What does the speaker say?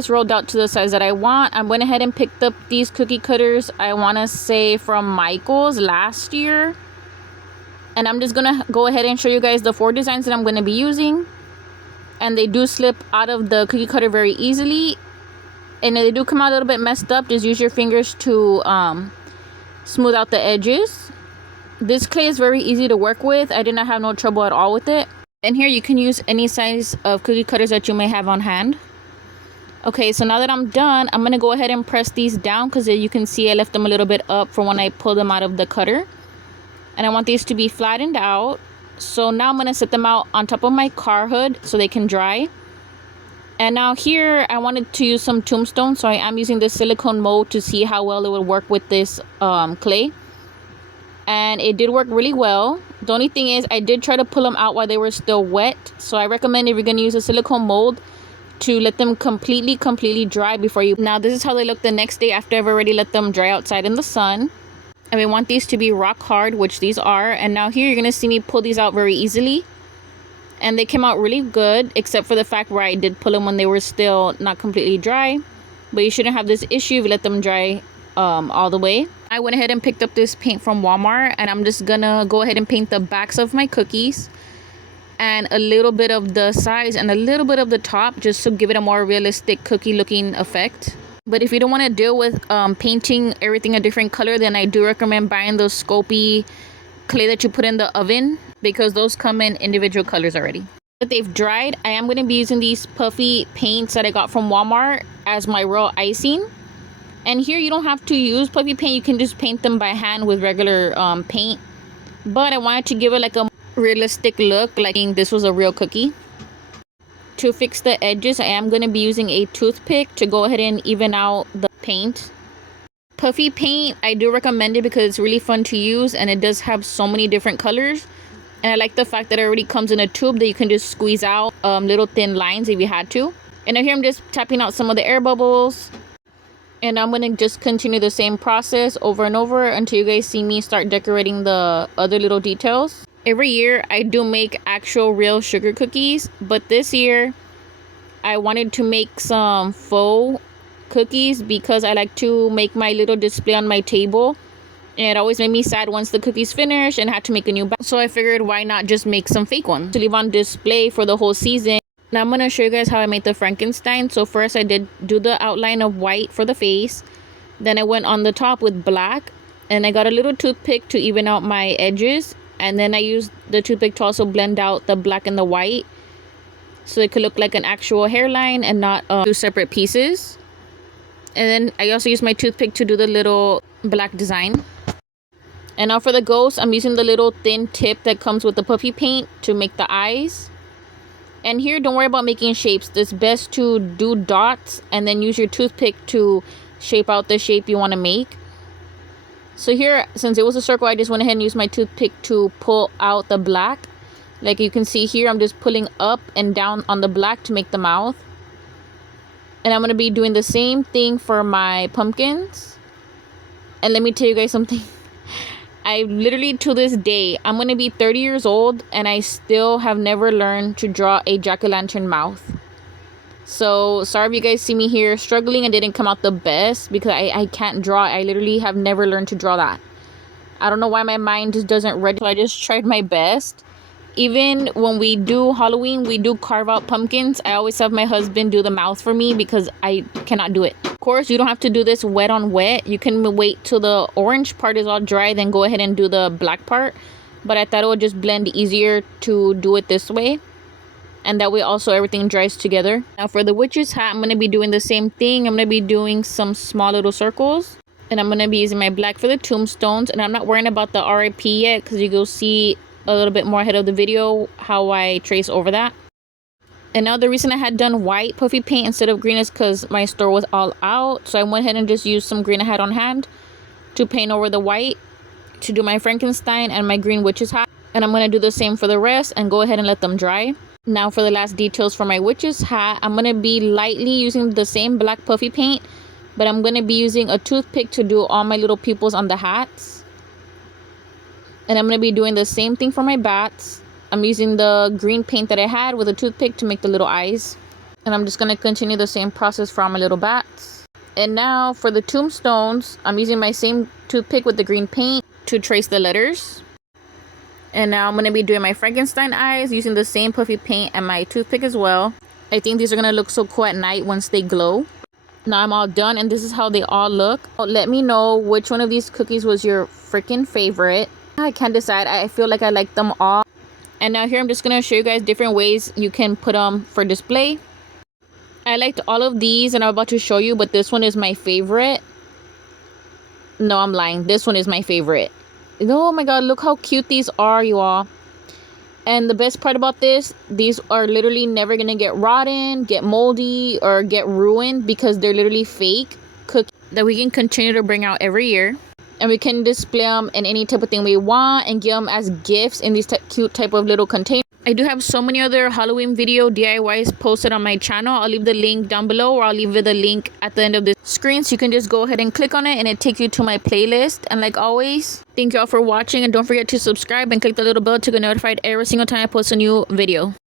It's rolled out to the size that I want. I went ahead and picked up these cookie cutters, I want to say from Michael's last year. And I'm just gonna go ahead and show you guys the 4 designs that I'm going to be using. And they do slip out of the cookie cutter very easily. And they do come out a little bit messed up. Just use your fingers to smooth out the edges. This clay is very easy to work with. I did not have no trouble at all with it. And here you can use any size of cookie cutters that you may have on hand. Okay, so now that I'm done, I'm going to go ahead and press these down because you can see I left them a little bit up for when I pull them out of the cutter. And I want these to be flattened out. So now I'm going to set them out on top of my car hood so they can dry. And now here I wanted to use some Tombstones, so I am using the silicone mold to see how well it would work with this clay. And it did work really well. The only thing is I did try to pull them out while they were still wet. So I recommend if you're going to use a silicone mold to let them completely dry before you. Now this is how they look the next day after I've already let them dry outside in the sun. And we want these to be rock hard, which these are. And now here you're going to see me pull these out very easily. And they came out really good, except for the fact where I did pull them when they were still not completely dry. But you shouldn't have this issue if you let them dry all the way. I went ahead and picked up this paint from Walmart. And I'm just going to go ahead and paint the backs of my cookies. And a little bit of the sides and a little bit of the top, just to give it a more realistic cookie looking effect. But if you don't want to deal with painting everything a different color, then I do recommend buying those Sculpey clay that you put in the oven, because those come in individual colors already. But they've dried, I am going to be using these puffy paints that I got from Walmart as my raw icing. And here you don't have to use puffy paint, you can just paint them by hand with regular paint. But I wanted to give it like a realistic look, like this was a real cookie. To fix the edges, I am going to be using a toothpick to go ahead and even out the paint. Puffy paint, I do recommend it because it's really fun to use and it does have so many different colors. And I like the fact that it already comes in a tube that you can just squeeze out little thin lines if you had to. And now here I'm just tapping out some of the air bubbles. And I'm going to just continue the same process over and over until you guys see me start decorating the other little details. Every year I do make actual real sugar cookies, but this year I wanted to make some faux cookies because I like to make my little display on my table, and it always made me sad once the cookies finish and had to make a new batch. So I figured why not just make some fake ones to leave on display for the whole season. Now I'm going to show you guys how I made the Frankenstein. So first I did do the outline of white for the face, then I went on the top with black, and I got a little toothpick to even out my edges. And then I used the toothpick to also blend out the black and the white, so it could look like an actual hairline and not 2 separate pieces. And then I also used my toothpick to do the little black design. And now for the ghost, I'm using the little thin tip that comes with the puffy paint to make the eyes. And here, don't worry about making shapes. It's best to do dots and then use your toothpick to shape out the shape you want to make. So here, since it was a circle, I just went ahead and used my toothpick to pull out the black. Like you can see here, I'm just pulling up and down on the black to make the mouth. And I'm going to be doing the same thing for my pumpkins. And let me tell you guys something. I literally, to this day, I'm going to be 30 years old and I still have never learned to draw a jack-o'-lantern mouth. So sorry if you guys see me here struggling and didn't come out the best, because I can't draw. I literally have never learned to draw that. I don't know why my mind just doesn't register. I just tried my best. Even when we do Halloween, we do carve out pumpkins. I always have my husband do the mouth for me because I cannot do it. Of course, you don't have to do this wet on wet. You can wait till the orange part is all dry, then go ahead and do the black part. But I thought it would just blend easier to do it this way. And that way also everything dries together. Now for the witch's hat, I'm going to be doing the same thing. I'm going to be doing some small little circles. And I'm going to be using my black for the tombstones. And I'm not worrying about the RIP yet, because you will see a little bit more ahead of the video how I trace over that. And now the reason I had done white puffy paint instead of green is because my store was all out. So I went ahead and just used some green I had on hand to paint over the white to do my Frankenstein and my green witch's hat. And I'm going to do the same for the rest and go ahead and let them dry. Now for the last details for my witch's hat, I'm going to be lightly using the same black puffy paint, but I'm going to be using a toothpick to do all my little pupils on the hats. And I'm going to be doing the same thing for my bats. I'm using the green paint that I had with a toothpick to make the little eyes. And I'm just going to continue the same process for all my little bats. And now for the tombstones, I'm using my same toothpick with the green paint to trace the letters. And now I'm going to be doing my Frankenstein eyes using the same puffy paint and my toothpick as well. I think these are going to look so cool at night once they glow. Now I'm all done and this is how they all look. Let me know which one of these cookies was your freaking favorite. I can't decide. I feel like I like them all. And now here I'm just going to show you guys different ways you can put them for display. I liked all of these and I'm about to show you, but this one is my favorite. No, I'm lying. This one is my favorite. Oh my god, look how cute these are, you all. And the best part about this, these are literally never gonna get rotten, get moldy, or get ruined because they're literally fake cookies that we can continue to bring out every year. And we can display them in any type of thing we want and give them as gifts in these cute type of little containers. I do have so many other Halloween video DIYs posted on my channel. I'll leave the link down below, or I'll leave the link at the end of the screen, so you can just go ahead and click on it and it takes you to my playlist. And like always, thank you all for watching, and don't forget to subscribe and click the little bell to get notified every single time I post a new video.